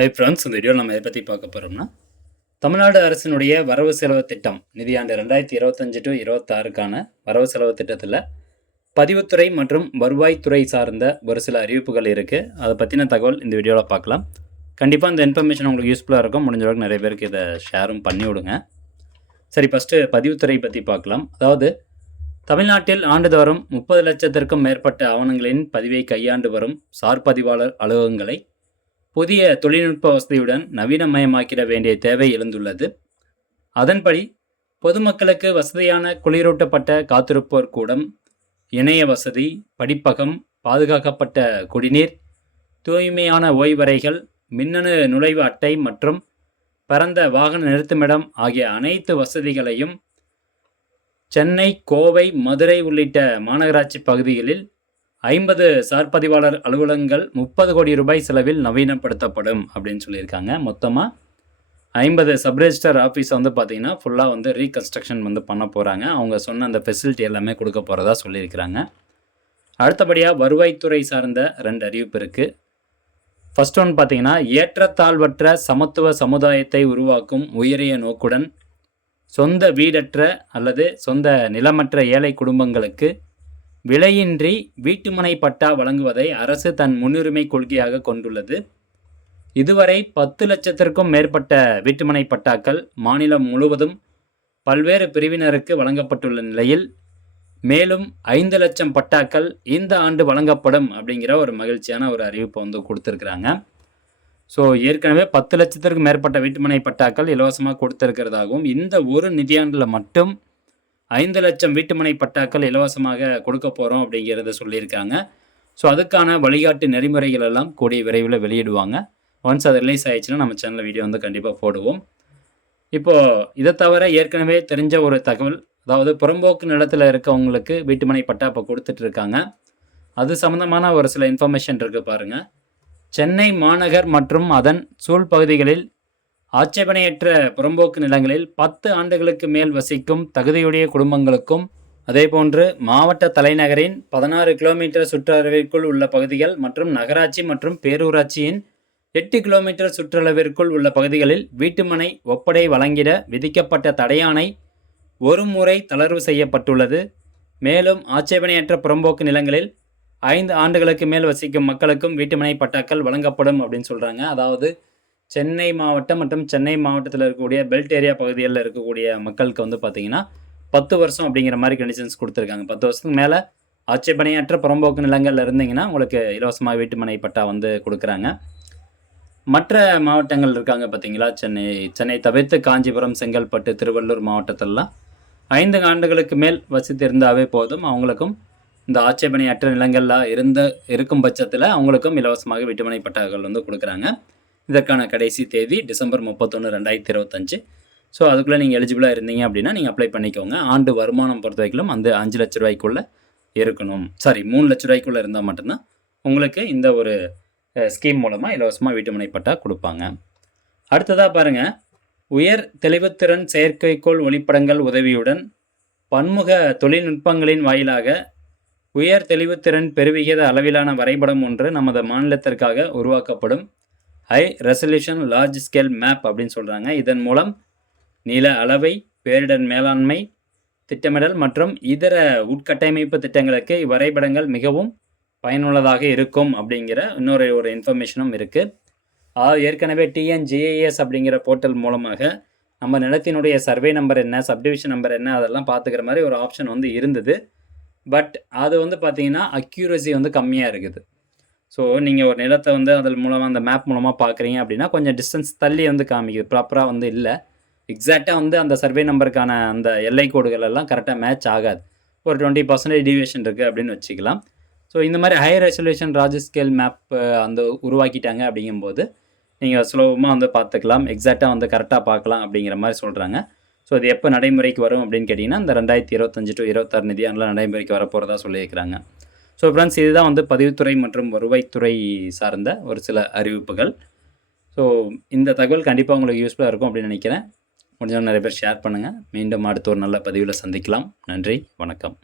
Hi friends இந்த வீடியோவில் நம்ம எதை பற்றி பார்க்க போகிறோம்னா தமிழ்நாடு அரசினுடைய வரவு செலவு திட்டம் நிதியாண்டு ரெண்டாயிரத்தி இருபத்தஞ்சு டு இருபத்தாறுக்கான வரவு செலவு திட்டத்தில் பதிவுத்துறை மற்றும் வருவாய்த்துறை சார்ந்த ஒரு சில அறிவிப்புகள் இருக்குது அதை பற்றின தகவல் இந்த வீடியோவில் பார்க்கலாம். கண்டிப்பாக இந்த இன்ஃபர்மேஷன் உங்களுக்கு யூஸ்ஃபுல்லாக இருக்கும். முடிஞ்ச அளவுக்கு நிறைய பேருக்கு இதை ஷேரும் பண்ணி விடுங்க. சரி ஃபஸ்ட்டு பதிவுத்துறை பற்றி பார்க்கலாம். அதாவது தமிழ்நாட்டில் ஆண்டுதோறும் முப்பது லட்சத்திற்கும் மேற்பட்ட ஆவணங்களின் பதிவை கையாண்டு வரும் சார் பதிவாளர் அலுவலகங்களை புதிய தொழில்நுட்ப வசதியுடன் நவீனமயமாக்கிட வேண்டிய தேவை எழுந்துள்ளது. அதன்படி பொதுமக்களுக்கு வசதியான குளிரூட்டப்பட்ட காத்திருப்போர் கூடம் இணைய வசதி படிப்பகம் பாதுகாக்கப்பட்ட குடிநீர் தூய்மையான ஓய்வறைகள் மின்னணு நுழைவு அட்டை மற்றும் பரந்த வாகன நிறுத்துமிடம் ஆகிய அனைத்து வசதிகளையும் சென்னை கோவை மதுரை உள்ளிட்ட மாநகராட்சி பகுதிகளில் ஐம்பது சார்பதிவாளர் அலுவலகங்கள் முப்பது கோடி ரூபாய் செலவில் நவீனப்படுத்தப்படும் அப்படின்னு சொல்லியிருக்காங்க. மொத்தமாக ஐம்பது சப்ரெஜிஸ்டர் ஆஃபீஸை வந்து பார்த்திங்கன்னா ஃபுல்லாக வந்து ரீகன்ஸ்ட்ரக்ஷன் வந்து பண்ண போகிறாங்க அவங்க சொன்ன அந்த ஃபெசிலிட்டி எல்லாமே கொடுக்க போகிறதா சொல்லியிருக்கிறாங்க. அடுத்தபடியாக வருவாய்த்துறை சார்ந்த ரெண்டு அறிவிப்பு இருக்குது ஃபர்ஸ்ட் ஒன் பார்த்தீங்கன்னா ஏற்றத்தாழ்வற்ற சமத்துவ சமுதாயத்தை உருவாக்கும் உயரிய நோக்குடன் சொந்த வீடற்ற அல்லது சொந்த நிலமற்ற ஏழை குடும்பங்களுக்கு விலையின்றி வீட்டுமனை பட்டா வழங்குவதை அரசு தன் முன்னுரிமை கொள்கையாக கொண்டுள்ளது. இதுவரை பத்து லட்சத்திற்கும் மேற்பட்ட வீட்டுமனை பட்டாக்கள் மாநிலம் முழுவதும் பல்வேறு பிரிவினருக்கு வழங்கப்பட்டுள்ள நிலையில் மேலும் ஐந்து லட்சம் பட்டாக்கள் இந்த ஆண்டு வழங்கப்படும் அப்படிங்கிற ஒரு மகிழ்ச்சியான ஒரு அறிவிப்பை வந்து கொடுத்துருக்குறாங்க. ஸோ ஏற்கனவே பத்து லட்சத்திற்கும் மேற்பட்ட வீட்டுமனை பட்டாக்கள் இலவசமாக கொடுத்துருக்கிறதாகவும் இந்த ஒரு நிதியாண்டில் மட்டும் ஐந்து லட்சம் வீட்டுமனை பட்டாக்கள் இலவசமாக கொடுக்க போகிறோம் அப்படிங்கிறத சொல்லியிருக்காங்க. ஸோ அதுக்கான வழிகாட்டு நெறிமுறைகள் எல்லாம் கூடிய விரைவில் வெளியிடுவாங்க. ஒன்ஸ் அது ரிலீஸ் ஆயிடுச்சுன்னா நம்ம சேனலில் வீடியோ வந்து கண்டிப்பாக போடுவோம். இப்போது இதை தவிர ஏற்கனவே தெரிஞ்ச ஒரு தகவல் அதாவது புறம்போக்கு நிலத்தில் இருக்கவங்களுக்கு வீட்டுமனை பட்டா இப்போ கொடுத்துட்ருக்காங்க அது சம்மந்தமான ஒரு சில இன்ஃபர்மேஷன் இருக்குது பாருங்கள் சென்னை மாநகர் மற்றும் அதன் சூழ்பகுதிகளில் ஆட்சேபனையற்ற புறம்போக்கு நிலங்களில் பத்து ஆண்டுகளுக்கு மேல் வசிக்கும் தகுதியுடைய குடும்பங்களுக்கும் அதேபோன்று மாவட்ட தலைநகரின் பதினாறு கிலோமீட்டர் சுற்றளவிற்குள் உள்ள பகுதிகள் மற்றும் நகராட்சி மற்றும் பேரூராட்சியின் எட்டு கிலோமீட்டர் சுற்றளவிற்குள் உள்ள பகுதிகளில் வீட்டுமனை ஒப்படை வழங்கிட விதிக்கப்பட்ட தடையானை ஒரு முறை தளர்வு செய்யப்பட்டுள்ளது. மேலும் ஆட்சேபனையற்ற புறம்போக்கு நிலங்களில் ஐந்து ஆண்டுகளுக்கு மேல் வசிக்கும் மக்களுக்கும் வீட்டுமனை பட்டாக்கள் வழங்கப்படும் அப்படின்னு சொல்கிறாங்க அதாவது சென்னை மாவட்டம் மற்றும் சென்னை மாவட்டத்தில் இருக்கக்கூடிய பெல்ட் ஏரியா பகுதிகளில் இருக்கக்கூடிய மக்களுக்கு வந்து பார்த்திங்கன்னா பத்து வருஷம் அப்படிங்கிற மாதிரி கண்டிஷன்ஸ் கொடுத்துருக்காங்க. பத்து வருஷத்துக்கு மேலே ஆட்சேபணையற்ற புறம்போக்கு நிலங்களில் இருந்தீங்கன்னா உங்களுக்கு இலவசமாக வீட்டுமனை பட்டா வந்து கொடுக்குறாங்க. மற்ற மாவட்டங்கள் இருக்காங்க பார்த்தீங்களா சென்னை சென்னை தவிர்த்து காஞ்சிபுரம் செங்கல்பட்டு திருவள்ளூர் மாவட்டத்திலலாம் ஐந்து ஆண்டுகளுக்கு மேல் வசித்திருந்தாவே போதும். அவங்களுக்கும் இந்த ஆட்சேபணையற்ற நிலங்கள்லாம் இருந்த இருக்கும் பட்சத்தில் அவங்களுக்கும் இலவசமாக வீட்டுமனை பட்டாக்கள் வந்து கொடுக்குறாங்க. இதற்கான கடைசி தேதி டிசம்பர் முப்பத்தொன்று ரெண்டாயிரத்தி இருபத்தஞ்சு. ஸோ அதுக்குள்ளே நீங்கள் எலிஜிபிளாக இருந்தீங்க அப்படின்னா நீங்கள் அப்ளை பண்ணிக்கோங்க. ஆண்டு வருமானம் பொறுத்த வரைக்கும் அந்த அஞ்சு லட்ச ரூபாய்க்குள்ளே இருக்கணும். சாரி மூணு லட்ச ரூபாய்க்குள்ளே இருந்தால் மட்டும்தான் உங்களுக்கு இந்த ஒரு ஸ்கீம் மூலமாக இலவசமாக வீட்டுமனை பட்டா கொடுப்பாங்க. அடுத்ததாக பாருங்கள் உயர் தெளிவுத்திறன் செயற்கைக்கோள் ஒளிப்படங்கள் உதவியுடன் பன்முக தொழில்நுட்பங்களின் வாயிலாக உயர் தெளிவுத்திறன் பெருவிகித அளவிலான வரைபடம் ஒன்று நமது மாநிலத்திற்காக உருவாக்கப்படும். High resolution large scale map அப்படின்னு சொல்கிறாங்க இதன் மூலம் நில அளவை பேரிடர் மேலாண்மை திட்டமிடல் மற்றும் இதர உட்கட்டமைப்பு திட்டங்களுக்கு இவ்வரைபடங்கள் மிகவும் பயனுள்ளதாக இருக்கும் அப்படிங்கிற இன்னொரு ஒரு இன்ஃபர்மேஷனும் இருக்குது அதாவது ஏற்கனவே டிஎன்ஜிஏஎஸ் அப்படிங்கிற போர்ட்டல் மூலமாக நம்ம நிலத்தினுடைய சர்வே நம்பர் என்ன சப்டிவிஷன் நம்பர் என்ன அதெல்லாம் பார்த்துக்கிற மாதிரி ஒரு ஆப்ஷன் வந்து இருந்தது. பட் அது வந்து பார்த்திங்கன்னா அக்யூரசி வந்து கம்மியாக இருக்குது. ஸோ நீங்கள் ஒரு நிலத்தை வந்து அதில் மூலமாக அந்த மேப் மூலமாக பார்க்குறீங்க அப்படின்னா கொஞ்சம் டிஸ்டன்ஸ் தள்ளி வந்து காமிக்குது. ப்ராப்பராக வந்து இல்லை. எக்ஸாக்டாக வந்து அந்த சர்வே நம்பருக்கான அந்த எல்லை கோடுகள் எல்லாம் கரெக்டாக மேட்ச் ஆகாது. ஒரு டுவெண்ட்டி பர்சன்டேஜ் டிவியேஷன் இருக்குது அப்படின்னு வச்சுக்கலாம். ஸோ இந்த மாதிரி ஹை ரெசல்யூஷன் ராஜஸ்கேல் மேப் அந்த உருவாக்கிட்டாங்க அப்படிங்கும்போது நீங்கள் சுலபமாக வந்து பார்த்துக்கலாம். எக்ஸாக்டாக வந்து கரெக்டாக பார்க்கலாம் அப்படிங்கிற மாதிரி சொல்கிறாங்க ஸோ இது எப்போ நடைமுறைக்கு வரும் அப்படின்னு கேட்டிங்கன்னா இந்த ரெண்டாயிரத்தி இருபத்தஞ்சு டு இருபத்தாறு நிதியாண்டில் நடைமுறைக்கு வரப்போகிறதா சொல்லியிருக்கிறாங்க. ஸோ ஃப்ரெண்ட்ஸ் இதுதான் வந்து பதிவுத்துறை மற்றும் வருவாய்த்துறை சார்ந்த ஒரு சில அறிவிப்புகள். ஸோ இந்த தகவல் கண்டிப்பாக உங்களுக்கு யூஸ்ஃபுல்லாக இருக்கும் அப்படின்னு நினைக்கிறேன். முடிஞ்சவங்க நிறைய பேர் ஷேர் பண்ணுங்கள் மீண்டும் அடுத்த ஒரு நல்ல பதிவில் சந்திக்கலாம். நன்றி வணக்கம்.